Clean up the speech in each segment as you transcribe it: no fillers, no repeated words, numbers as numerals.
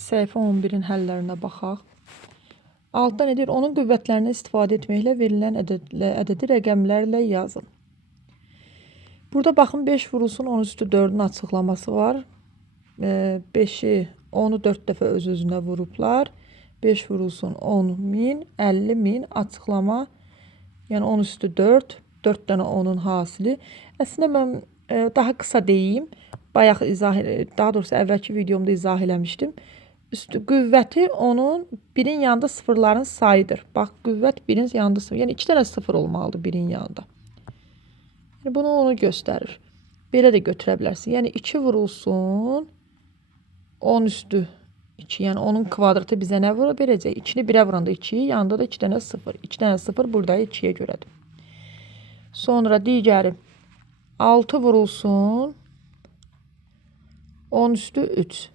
səhifə 11-in həllərinə baxaq. Altdan edir, onun qüvvətlərini istifadə etməklə verilən ədədi rəqəmlərlə yazın. Burada baxın 5 vurulsun 10 üstü 4-ün açıqlaması var. 5'i 10'u 4 dəfə öz-özünə vurublar. 5 vurulsun 10 min, 50 min açıqlama. Yəni 10 üstü 4, 4 dənə 10'un hasili. Əslində mən daha qısa deyim. Bayaq daha doğrusu əvvəlki videomda izah eləmişdim. Qüvvəti onun birin yanında sıfırların sayıdır. Bax, qüvvət birin yanında sıfır. Yəni 2 dənə sıfır olmalıdır birin yanında. Yəni bunu onu göstərir. Belə də götürə bilərsin. Yəni 2 vurulsun 10 üstü 2. Yəni onun kvadratı bizə nə vura verəcək? 2'ni 1'ə vuranda 2, yanında da 2 dənə 0. 2 dənə 0 burada 2'yə görədir. Sonra digəri 6 vurulsun 10 üstü 3.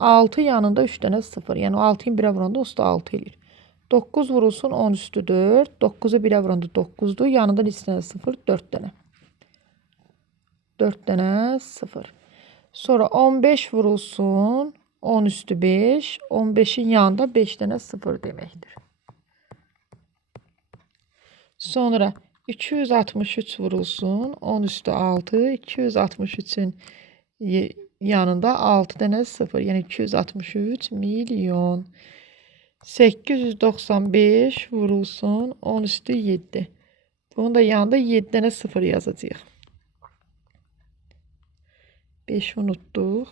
6 yanında 3 dənə 0. Yəni 6'yı 1'ə vuranda usta 6 eləyir. 9 vurulsun 10 üstü 4. 9'u 1'ə vuranda 9'dur. Yanında 2 dənə 0, 4 dənə. 4 dənə 0. Sonra 15 vurulsun 10 üstü 5. 15'in yanında 5 dənə 0 deməkdir. Sonra 263 vurulsun 10 üstü 6. 263'ün yanında 6 dənə 0. Yəni 263 milyon. 895 vurulsun 10 üstü 7. Bunun da yanında 7 dənə 0 yazacağıq. 5 unutduq.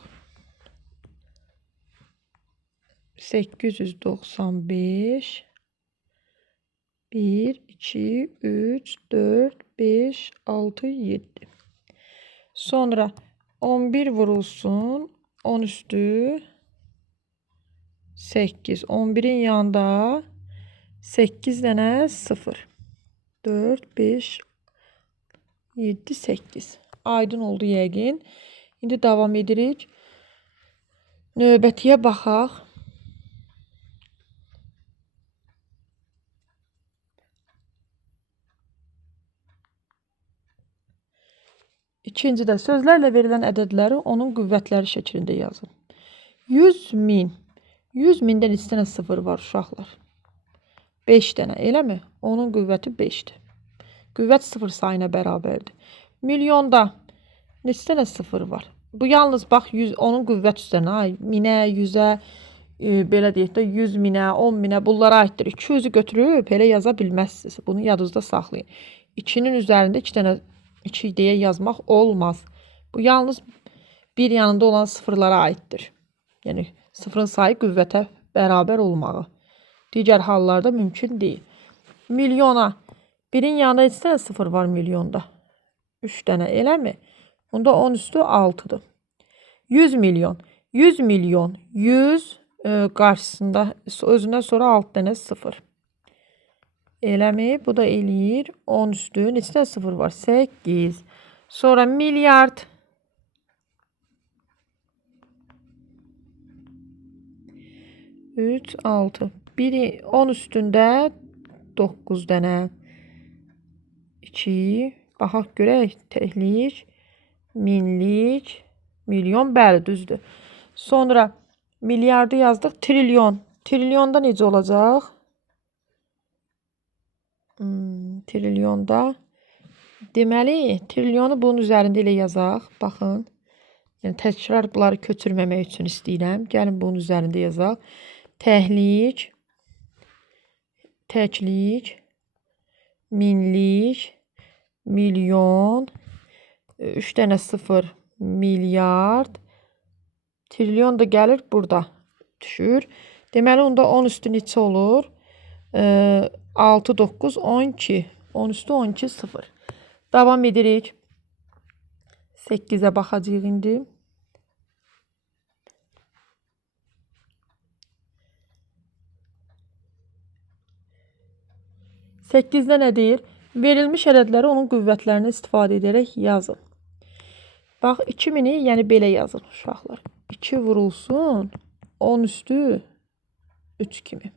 895 1, 2, 3, 4, 5, 6, 7. Sonra 11 vurulsun 10 üstü 8. 11'in yanında 8 dənə 0. 4, 5, 7, 8. Aydın oldu yəqin. İndi davam edirik. Növbətiyə baxaq. İkincidə sözlərlə verilən ədədləri onun qüvvətləri şəklində yazın. 100 min. 100 mində neçə dənə 0 var uşaqlar? 5 dənə, eləmi? Onun qüvvəti 5'dir. Qüvvət 0 sayına bərabərdir. Milyonda neçə dənə 0 var? Bu yalnız bax 100, onun qüvvət üstərinə, minə, 100'ə, belə deyək də 100 minə, 10 minə bunlara aiddir. 200'ü götürüb elə yaza bilməzsiniz. Bunu yadınızda saxlayın. 2'nin üzərində 2 dənə 2 deyə yazmaq olmaz. Bu yalnız bir yanında olan sıfırlara aiddir. Yəni sıfırın sayı qüvvətə bərabər olmağı. Digər hallarda mümkün deyil. Milyona birin yanında neçə dənə sıfır var milyonda? 3 dənə, eləmi? Bunda 10 üstü 6'dır. 100 milyon. 100 milyon. 100 qarşısında özündən sonra 6 dənə 0. Eləmi? Bu da eləyir 10 üstü. Neçə dənə 0 var? 8. Sonra milyard. 3, 6. Biri 10 üstündə 9 dənə. 2. Baxaq görək. Təklik, minlik, milyon. Bəli, düzdür. Sonra milyardı yazdıq. Trilyon. Trilyonda necə olacaq? Trilyonda. Deməli, trilyonu bunun üzərində elə yazaq. Baxın. Yəni təkrar bunları köçürməmək üçün istəyirəm. Gəlin bunun üzərində yazaq. Təklik, təklik, minlik, milyon, 3 dənə 0, milyard, trilyon da gəlir burada düşür. Deməli, onda 10 üstü neçə olur? 6, 9, 12. 10 üstü 12, 0. Davam edirik. 8'ə baxacağıq indi. Səkkizdə nə deyir? Verilmiş ədədləri onun qüvvətlərini istifadə edərək yazın. Bax, 2000'i yəni belə yazın uşaqlar. 2 vurulsun 10 üstü 3 kimi.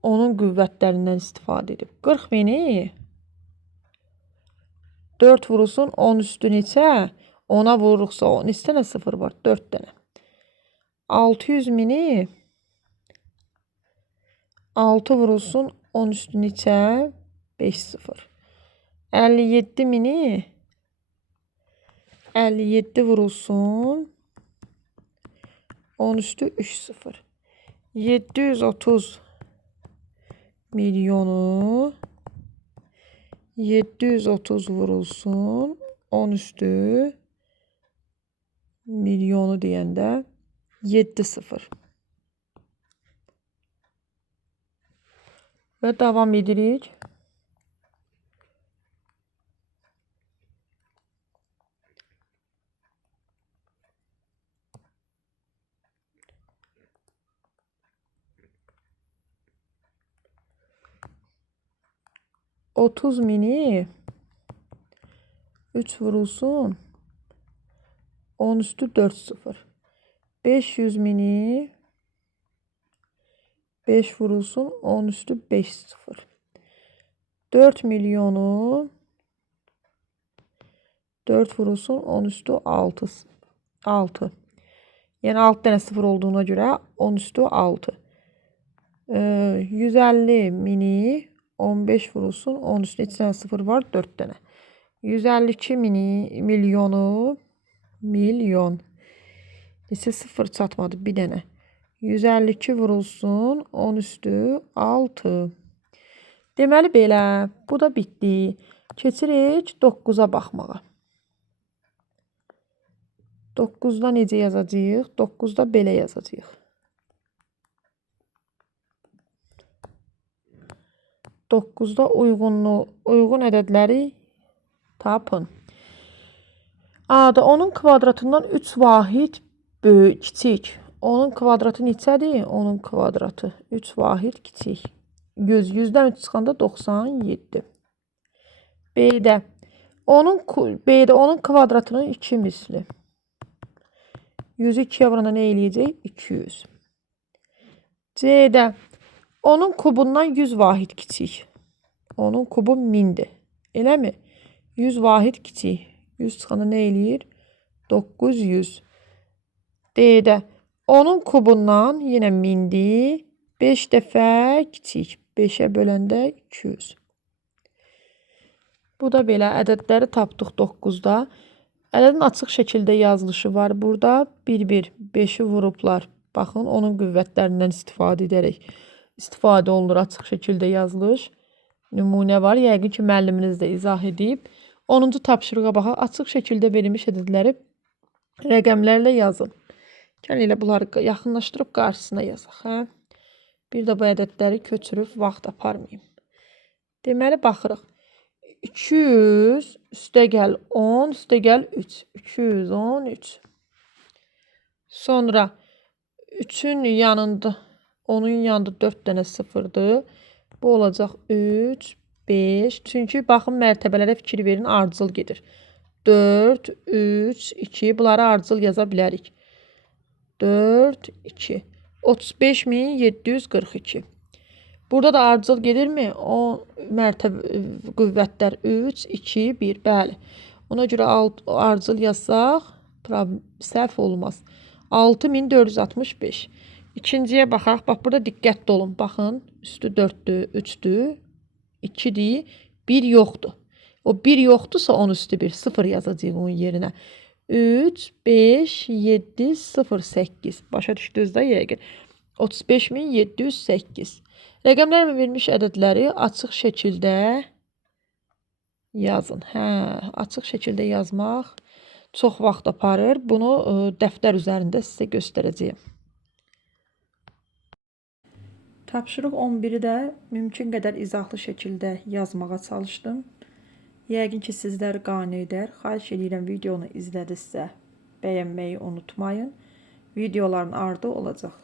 Onun qüvvətlərindən istifadə edib. 40.000'i 4 vurulsun 10 üstü neçə? 10'a vururuqsa 10 neçə dənə 0 var? 4 dənə. 600 mini 6 vurulsun 10 üstü neçə? 5 0. 57 mini 57 vurulsun 10 üstü 3 0. 730 milyonu 730 vurulsun 10 üstü milyonu deyəndə 7 0. Və davam edirik. Otuz mini 3 vurulsun 10 üstü 4 0. 500 mini 5 vurulsun 10 üstü 5 0. 4 milyonu 4 vurulsun 10 üstü 6 6. Yəni 6 dənə 0 olduğuna görə 10 üstü 6. 150 mini 15 vurulsun 10 üstü neçə dənə 0 var? 4 dənə. 152 milyonu milyon. Neçə 0 çatmadı? Bir dənə. 152 vurulsun 10 üstü 6. Deməli belə. Bu da bitdi. Keçirik 9'a baxmağa. 9'da necə yazacağıq? 9'da belə yazacağıq. 9'da uyğun ədədləri tapın. A'da onun kvadratından 3 vahid böyük, kiçik. Onun kvadratı neçədir? Onun kvadratı 3 vahid kiçik. 100'dən 3 çıxanda 97. B'də onun kvadratının 2 misli. 100'ü 2'ye vuranda nə eləyəcək? 200. C'də onun kubundan 100 vahid kiçik. Onun kubu 1000'dir. Eləmi? 100 vahid kiçik. 100 çıxanda nə eləyir? 900. D'də onun kubundan yenə 1000'dir. 5 dəfə kiçik. 5'ə böləndə 200. Bu da belə ədədləri tapdıq 9'da. Ədədin açıq şəkildə yazılışı var burada. 1-1 5'i vurublar. Baxın onun qüvvətlərindən istifadə olunur açıq şəkildə yazılış. Nümunə var. Yəqin ki müəlliminiz də izah edib. 10-cu tapşırığa baxaq. Açıq şəkildə verilmiş ədədləri rəqəmlərlə yazın. Gəlin elə bunları yaxınlaşdırıb qarşısına yazaq. Hə? Bir də bu ədədləri köçürüb vaxt aparmayayım. Deməli baxırıq. 200 üstəgəl 10 üstəgəl 3. 213. Sonra 3'ün yanında onun yanında 4 dənə 0'dır. Bu olacaq 3, 5. Çünki baxın mərtəbələrə fikir verin, ardıcıl gedir. 4, 3, 2. Bunları ardıcıl yaza bilərik. 4, 2. 35.742. Burada da ardıcıl gedirmi? O qüvvətlər 3, 2, 1. Bəli. Ona görə ardıcıl yazsaq səhv olmaz. 6465. İkinciyə baxaq. Bax burada diqqətli olun. Baxın. Üstü 4'dür, 3'dür, 2'dir, 1 yoxdur. O 1 yoxdursa 10 üstü 1. 0 yazacağıq onun yerinə. 3, 5, 7, 0, 8. Başa düşdünüz də yəqin. 35.708. Rəqəmlərlə verilmiş ədədləri açıq şəkildə yazın. Hə, açıq şəkildə yazmaq çox vaxt aparır. Bunu dəftər üzərində sizə göstərəcəyim. Tapşırıq 11'i də mümkün qədər izahlı şəkildə yazmağa çalışdım. Yəqin ki sizləri qane edər. Xahiş edirəm videonu izlədinizsə bəyənməyi unutmayın. Videoların ardı olacaq.